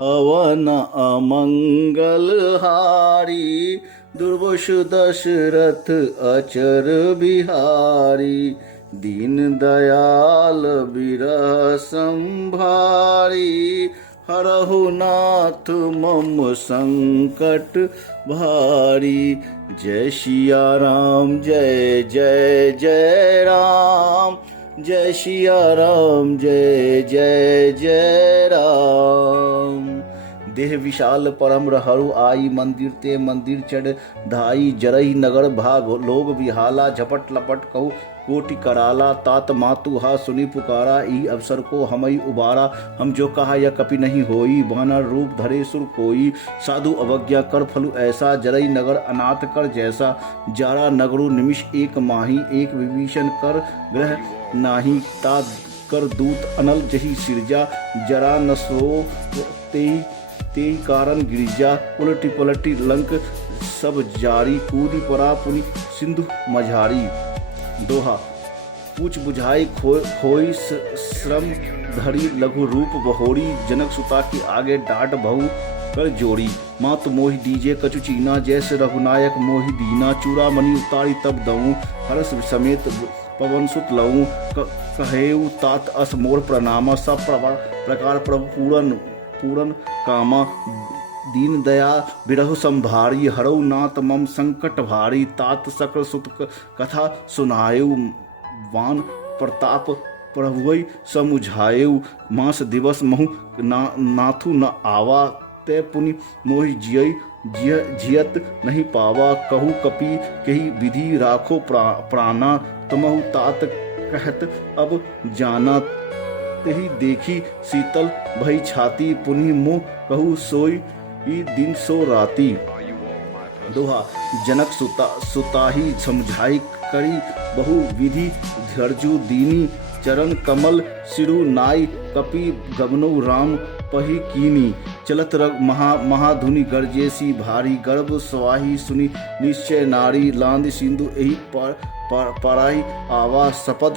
Oven अमंगल हारी, दुर्वश दशरथ अचर बिहारी। दीन दयाल बिरह संभारी, हरहु नाथ मम संकट भारी। जय सिया राम जय जय जय राम, जय सिया राम जय जय जय राम। देह विशाल परम रहरु आई, मंदिर ते मंदिर चढ़ धाई। जरई नगर भाग लोग विहाला, झपट लपट कहु कोटि कराला। तात मातु हा सुनी पुकारा, ई अवसर को हमई उबारा। हम जो कहा यह कपि नहीं होई, वानर रूप धरे सुर कोई। साधु अवज्ञा कर फलु ऐसा, जरई नगर अनाथ कर जैसा। जारा नगरु निमिष एक माही, एक विभीषण कर ग्रह नाही। ता कर दूत अनल जही सिरजा, जरा न सो तेहि कारण गिरिजा। उलटी पलटी लंक सब जारी, कूदी परा पुनि सिंधु मझारी। दोहा पूछ बुझाई खोई श्रम धरी, लघु रूप बहोरी। जनक सुता की आगे डांट बहु कर जोड़ी। मातु मोहि दीजे कछु चीना, जैसे रघुनायक मोहि दीना। चूड़ा मणि उतारी तब दऊं, हर्ष समेत पवन सुत लऊं। कहेऊ तात अस मोर प्रणामा, सब प्रकार प्रभु पूरन कामा। दीन दया बिरहु संभारी, हरऊ नाथ मम संकट भारी। तात सकल सुत कथा सुनायु, वान प्रताप प्रभुई समुझायु। मास दिवस महु नाथु न आवा, ते पुनि मोहि जियत नहीं पावा। कहु कपि कही विधि राखो प्राणा, तमहु तात कहत अब जाना। तेहि देखी शीतल भई छाती, पुनि मुँह कहु सोई दिन सो राती। दोहा जनक सुताही समझाई करी, बहु विधि धर्जु दीनी। चरण कमल सिरु नाई, कपि गगनौ राम पही कीनी। चलत महाधुनि गर्जेसी भारी, गर्भ स्वाही सुनि निश्चय नारी। लांद सिंधु एहि पराई आवा, सपद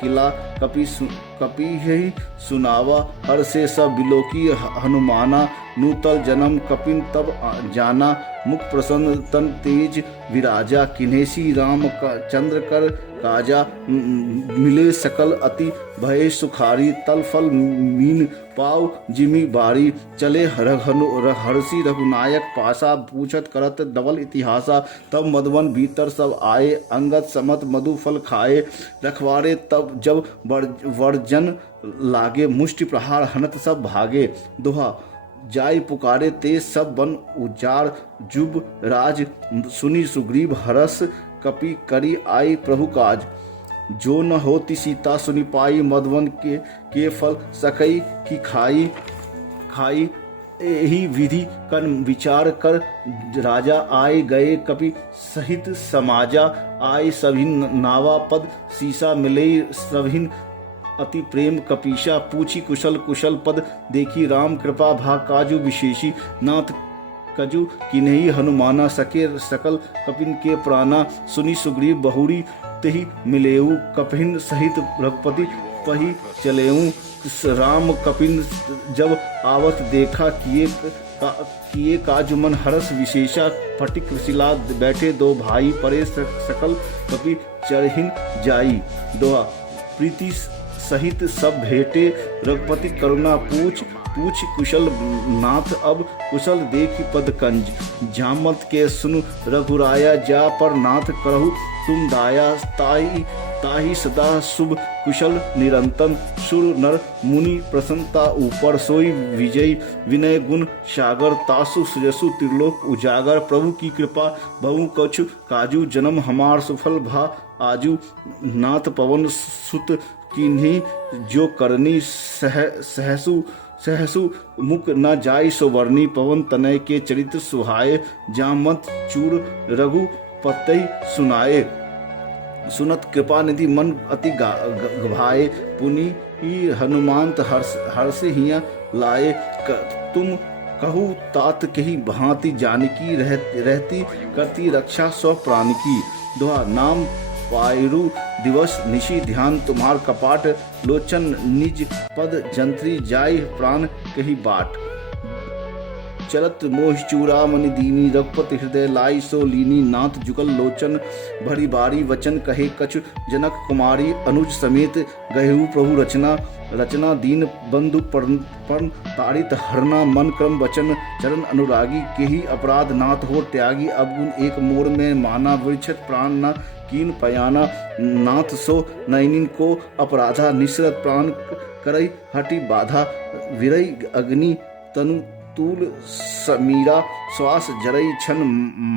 किला कपि ही सुनावा। हर से सब बिलोकी हनुमाना, नूतल जन्म कपिन तब जाना। मुख प्रसन्न तन तेज विराजा, किन्हेसी राम का चंद्र कर काजा। मिले सकल अति भय सुखारी, तल फल मीन पाव जिमी बारी। चले हरसी रघुनायक पासा, पूछत करत डबल इतिहासा। तब मधुवन भीतर सब आए, अंगद समत मधु फल खाए। रखवारे तब जब वर्जन लागे, मुष्टि प्रहार हनत सब भागे। दोहा जाय पुकारे ते सब बन उजाड़, जुब राज सुनी सुग्रीव हरस। कपि करी आई प्रभु काज, जो न होती सीता सुनि पाई। मधुवन के फल सकई की खाई। यही विधि कर विचार कर, राजा आए गए कपि सहित समाजा। आए सभिन नावा पद, सीसा मिले सभिन अति प्रेम कपीशा। पूछी कुशल पद, देखी राम कृपा भा काजु विशेषी। नाथ कजु किन्हीं हनुमाना, सके सकल कपिन के प्राणा। सुनी सुग्रीव बहुरी तेहि मिलेऊ, कपिन सहित रघुपति पही चलेऊ। राम कपिन जब आवत देखा, किए काजु मन हरस विशेषा। फटिक शिला बैठे दो भाई, परे सकल कपि चरहिन जाई। दोहा प्रीति सहित सब भेटे, रघुपति करुणा पूछ कुशल नाथ। अब कुशल देखी पद कंज, जामत के सुनु रघुराया। जा पर नाथ करहु तुम दाया। ताहि सदा शुभ कुशल निरंतन, सुर नर मुनि प्रसन्नता ऊपर। सोई विजय विनय गुण सागर, तासु सुजसु त्रिलोक उजागर। प्रभु की कृपा बहु कछु काजू, जन्म हमार सुफल भा आजू। नाथ पवन सुत किन्हीं जो करनी, सहसु मुख न जाय सो वर्णी। पवन तनय के चरित्र सुहाए, जामत चूर रघु पतई सुनाए। सुनत कृपा निधि मन अति गभाए, पुनि हनुमांत हर्ष हिया लाए। तुम कहू तात कही भांति जानकी, रहती करती रक्षा स्व प्राण की। दोहा नाम पायरु दिवस निशि ध्यान तुम्हार कपाट, लोचन निज पद जंत्री जाय प्राण कही बाट। चलत मोह चूड़ामणि दीनी, रघुपति हृदय लाई सो लीनी। नाथ जुगल लोचन भरी बारी, वचन कहे कछु जनक कुमारी। अनुज समेत गहेहु प्रभु रचना, दीन बंधु पर्ण तारित हरना। मन क्रम वचन चरण अनुरागी, केही अपराध नाथ हो त्यागी। अवगुण एक मोर में माना, वृक्षत प्राण न कीन पयाना। नाथ सो नैनिन को अपराधा, निसरत प्राण करई हटी बाधा। विरई अग्नि तनु तूल समीरा, श्वास जरई छन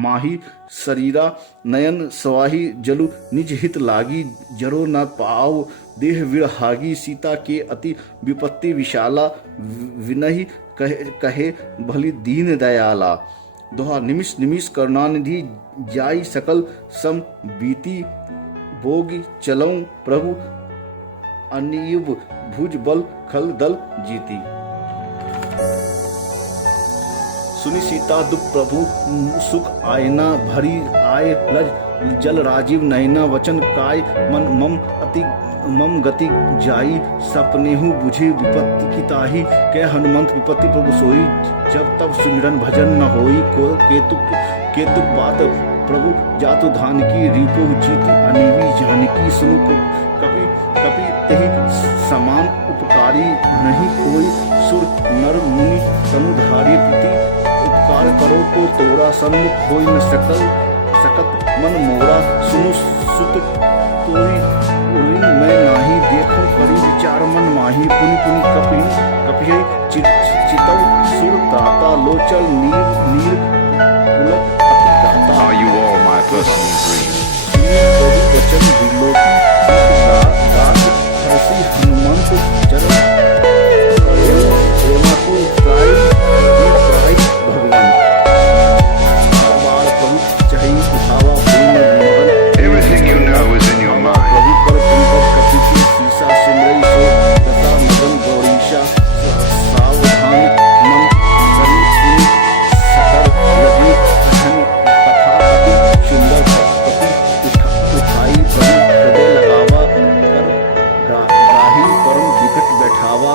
माही शरीरा। नयन स्वाही जलु निज हित लागी, जरो न पाओ देह विरहागी। सीता के अति विपत्ति विशाला, विनहि कहे भली दीन दयाला। दोहा निमिष निमिष करुणानिधि, जाई सकल सम बीती। भोगी चलऊं प्रभु अनियुब, भुज बल खल दल जीती। सुनि सीता दुख प्रभु सुख आयना, भरी आय लज जल राजीव नयना। वचन काय मन मम गति जाई, सपनेहु बुझे विपत्ति की ताही। कह हनुमंत विपत्ति प्रभु सोई, जब तब सुमिरन भजन न होई। केतुक बात प्रभु जातु धान की, रीपो जीति अनिवी जानकी। सुनु कपि तेहि समान उपकारी, नहीं कोई सुर नर मुनि तनुधारी। प्रति उपकार करो को तोरा, सन्मुख होई न सकत मन मोरा। सुनु सुत तोहि मैं नाही, देखो करी विचार मन माही। पुनि कपिहि चितौ सुर त्राता, लोचल नीर पुलक अति गाता। Are you all my personal dreams? प्रभु वचन विलोकी, दास हर्षि हनुमंत चरण। प्रेमा को त्राई भगवान। बार प्रभु चाहि उठावा, Everything you know is in your mind. प्रभु कर पंकज कपि के सीसा। सिमरई सो दशा मगन गौरीशा, सावधान मन करी सुनि। सकर लगे कहन कथा, अति सुंदर कपि उठाई। प्रभु हृदय लगावा, कर गाही परम विकट बैठावा।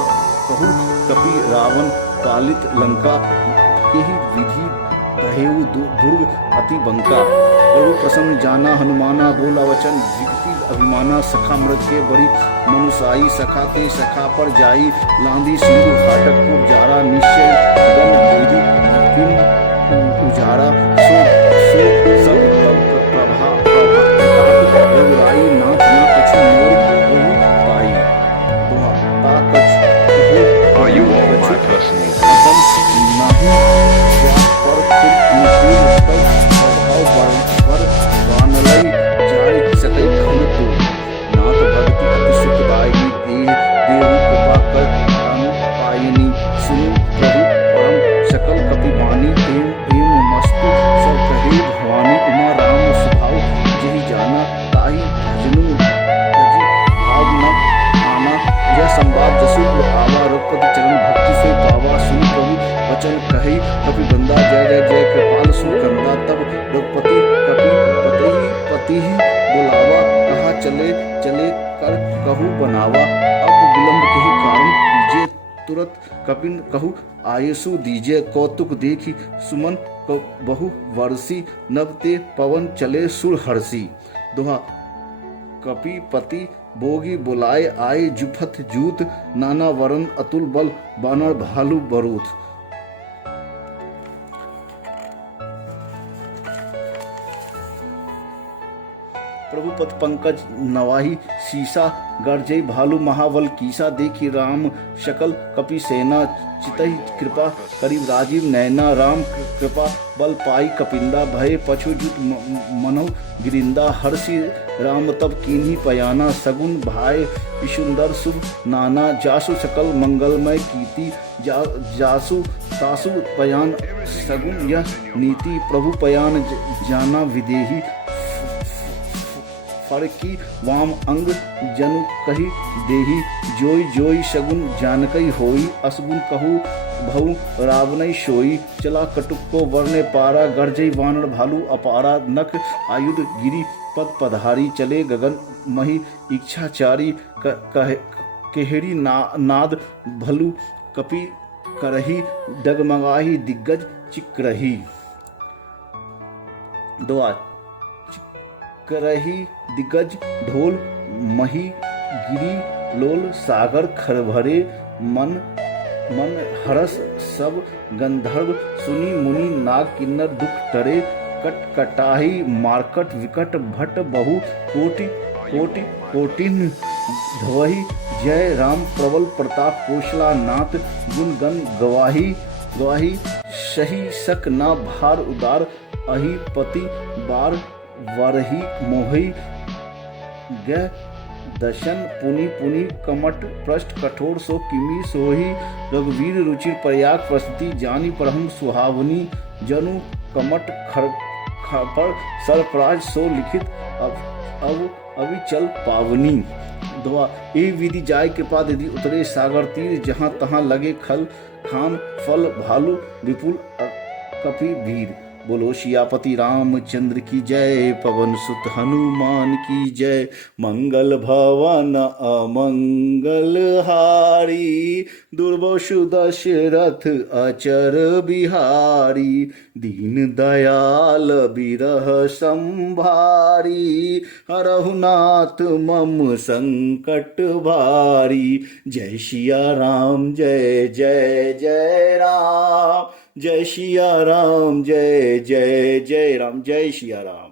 कहु कपि रावण पालित लंका, केहि विधि रहेउ दुर्ग अति बंका। प्रभु प्रसन्न जाना हनुमाना, बोला वचन विगति अभिमाना। सखा मृग के बड़ी मनुसाई, सखा ते सखा पर जाई। लांदी सिंधु हाटकपुर जारा, निश्चय गण विधि किम उजारा। सो सब प्रभा रघुराई, नाथ ना कछु मोर प्रभु पाई। दोहा ता कछु Are you all my personal dreams? अदम नाही या पर तुम अनुकूल तब प्रभाव वर वानलई जाय सकई खन को। नाथ भक्ति अति सुखदायिनी, देहु कृपा कर अनु पायिनी। सुनु प्रभु परम सकल कपि वाणी, एम मस्तु सब कहे भवानी। उमा राम स्वभाव जहि जाना, ताहि भजनु तजि भाव न आना। यह संवाद जसु आवा, रघुपति चरण भक्ति से पावा। सुनि प्रभु वचन कहि कपि बंदा, जय जय जय कृपाल सुकंदा। तब रघुपति कपि पति बुलावा, कहा चले कर कहु बनावा। अब विलंब केहि कारण कीजिए, तुरत कपिन कहु आयसु दीजिए। कौतुक देखी सुमन बहु वर्षी, नभ ते पवन चले सुर हर्षी। दोहा कपि पति बोगी बुलाए, आए जुफत जूत। नाना वरण अतुल बल, बानर भालू बरूथ। प्रभु पद पंकज नवाही, सीसा गर्जई भालू महाबल कीसा। देखी राम शकल कपि सेना, चितहि कृपा करी राजीव नैना। राम कृपा बल पाई कपिंदा, भय पछु जुट मनौ गिरिंदा। हर्षि राम तब कीन्ही पयाना, सगुन भाय विशुंदर शुभ नाना। जासु सकल मंगलमय कीर्ति, जासु तासु पयान सगुन यह नीति। प्रभु पयान जाना विदेही, फड़की वाम अंग जनु कही देही। जोई जोई शगुन जानकई होई, असगुन कहू भऊ रावणई सोई। चला कटुक को वर्णे पारा, गर्जई वानर भालू अपारा। नख आयुध गिरी पद पधारी, चले गगन मही इच्छाचारी। केहरी नाद भलू कपि करही डगमगाही दिग्गज चिक्रही। दुआ करही दिग्गज ढोल मही गिरी लोल सागर खरभरे मन हरस सब गंधर्व सुनी मुनि नाग किन्नर दुख टरे कटकटाही मार्कट विकट भट बहु कोटि कोटि कोटिन धवहि जय राम प्रबल प्रताप कोशला नाथ गुण गण गवाही सही सक ना भार उदार अहि पति बार वरही मोहि ग दशन पुनि पुनि कमट पृष्ठ कठोर सो किमी सोही रघुवीर रुचिर प्रयाग प्रस्तुति जानी परहम सुहावनी जनु कमट खपर सरप्राज सो लिखित अब अविचल पावनी। दुआ ए विधि जाय कृपा दीदी उतरे सागर तीर जहाँ तहाँ लगे खल खान फल भालू विपुल कपि वीर। बोलो सियापति रामचंद्र की जय, पवन सुत हनुमान की जय। मंगल भवन अमंगल हारी, दुर्बशु दशरथ अचर बिहारी। दीन दयाल बिरह संभारी, हरहु नाथ मम संकट भारी। जय सिया राम जय जय जय राम, जय सिया राम जय जय जय राम, जय सिया राम।